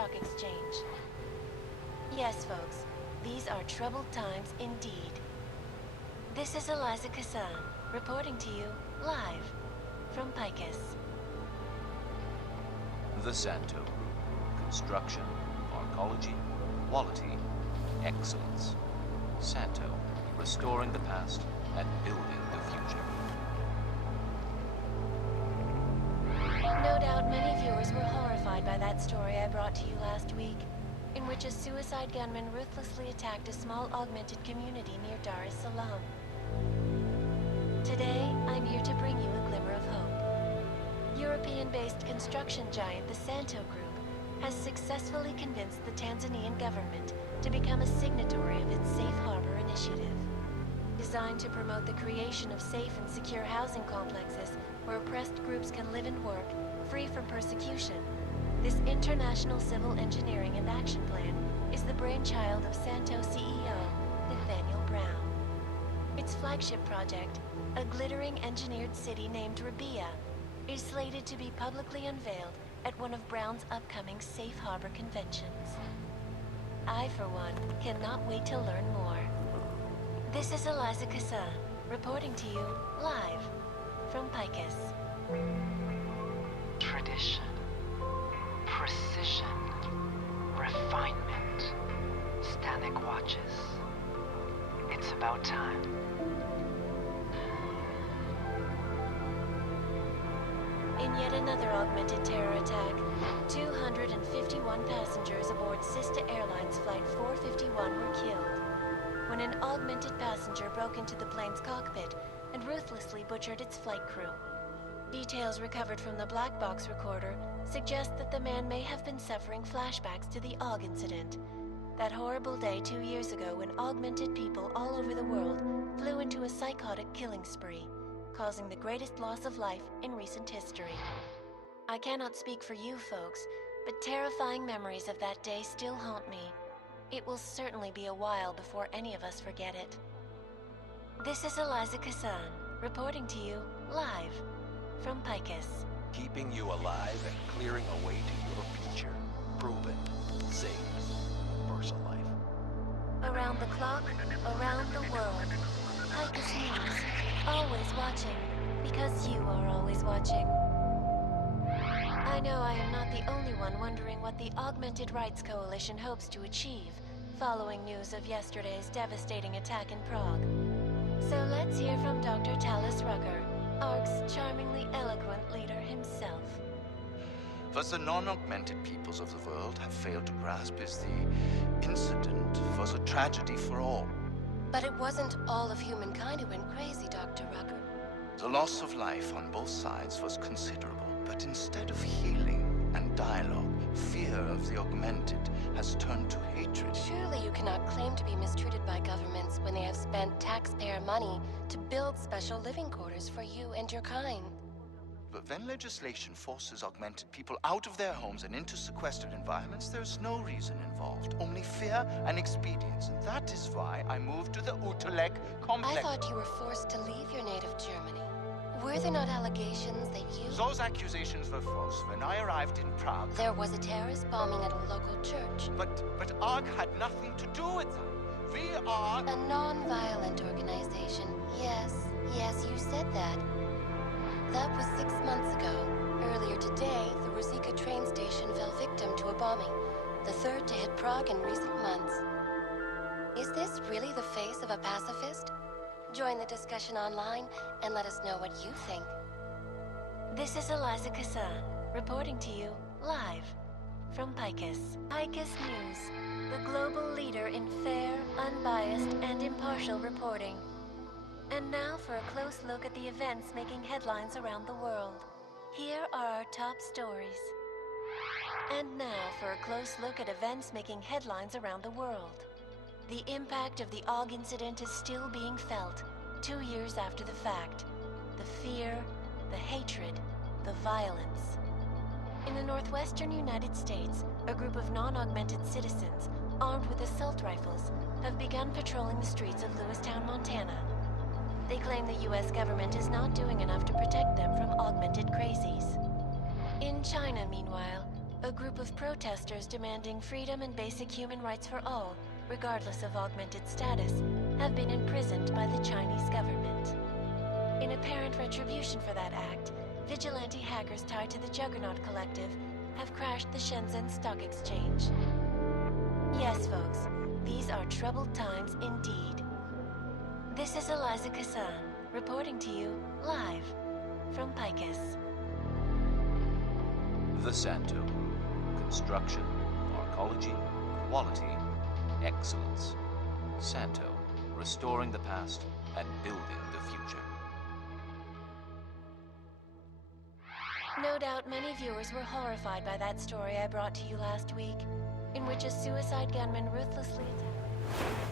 stock exchange. Yes, folks, these are troubled times indeed. This is Eliza Kassan, reporting to you live from Picus. The Santo Group. Construction, pharmacology, quality, excellence. Santo, restoring the past and building the future. No doubt many viewers were horrified by that story I brought to you last week, in which a suicide gunman ruthlessly attacked a small augmented community near Dar es Salaam. Today, I'm here to bring you a glimmer of hope. European-based construction giant the Santo Group has successfully convinced the Tanzanian government to become a signatory of its Safe Harbor initiative. Designed to promote the creation of safe and secure housing complexes where oppressed groups can live and work, free from persecution, this international civil engineering and action plan is the brainchild of Santo CEO, Nathaniel Brown. Its flagship project, a glittering engineered city named Rabia, is slated to be publicly unveiled at one of Brown's upcoming Safe Harbor conventions. I, for one, cannot wait to learn more. This is Eliza Kassan, reporting to you live from Picus. Tradition, precision, refinement, Stanek watches. It's about time. In yet another augmented terror attack, 251 passengers aboard Sista Airlines Flight 451 were killed when an augmented passenger broke into the plane's cockpit and ruthlessly butchered its flight crew. Details recovered from the black box recorder suggest that the man may have been suffering flashbacks to the Aug Incident, that horrible day 2 years ago when augmented people all over the world flew into a psychotic killing spree, causing the greatest loss of life in recent history. I cannot speak for you folks, but terrifying memories of that day still haunt me. It will certainly be a while before any of us forget it. This is Eliza Kassan, reporting to you live from Picus. Keeping you alive and clearing a way to your future. Proven. Safe. Versa life. Around the clock, around the world. Picus News. Always watching, because you are always watching. I know I am not the only one wondering what the Augmented Rights Coalition hopes to achieve following news of yesterday's devastating attack in Prague. So let's hear from Dr. Talos Rucker, ARC's charmingly eloquent leader himself. What the non-augmented peoples of the world have failed to grasp is the incident was a tragedy for all. But it wasn't all of humankind who went crazy, Dr. Rucker. The loss of life on both sides was considerable, but instead of healing and dialogue, fear of the augmented has turned to hatred. Surely you cannot claim to be mistreated by governments when they have spent taxpayer money to build special living quarters for you and your kind. But when legislation forces augmented people out of their homes and into sequestered environments, there's no reason involved, only fear and expedience. And that is why I moved to the Utelek complex. I thought you were forced to leave your native Germany. Were there not allegations that you... Those accusations were false. When I arrived in Prague... There was a terrorist bombing at a local church. But Aug had nothing to do with that. We are... A non-violent organization. Yes, you said that. That was 6 months ago. Earlier today, the Ruzicka train station fell victim to a bombing, the third to hit Prague in recent months. Is this really the face of a pacifist? Join the discussion online and let us know what you think. This is Eliza Kassan, reporting to you live from Picus. Picus News, the global leader in fair, unbiased, and impartial reporting. And now for a close look at the events making headlines around the world. Here are our top stories. And now for a close look at events making headlines around the world. The impact of the Aug Incident is still being felt, 2 years after the fact. The fear, the hatred, the violence. In the northwestern United States, a group of non-augmented citizens, armed with assault rifles, have begun patrolling the streets of Lewistown, Montana. They claim the US government is not doing enough to protect them from augmented crazies. In China, meanwhile, A group of protesters demanding freedom and basic human rights for all, regardless of augmented status, have been imprisoned by the Chinese government. In apparent retribution for that act, vigilante hackers tied to the Juggernaut Collective have crashed the Shenzhen Stock Exchange. Yes, folks, these are troubled times indeed. This is Eliza Kassan, reporting to you live from Picus. The Santo Group. Construction, arcology, quality, excellence. Santo, restoring the past and building the future. No doubt many viewers were horrified by that story I brought to you last week, in which a suicide gunman ruthlessly attacked...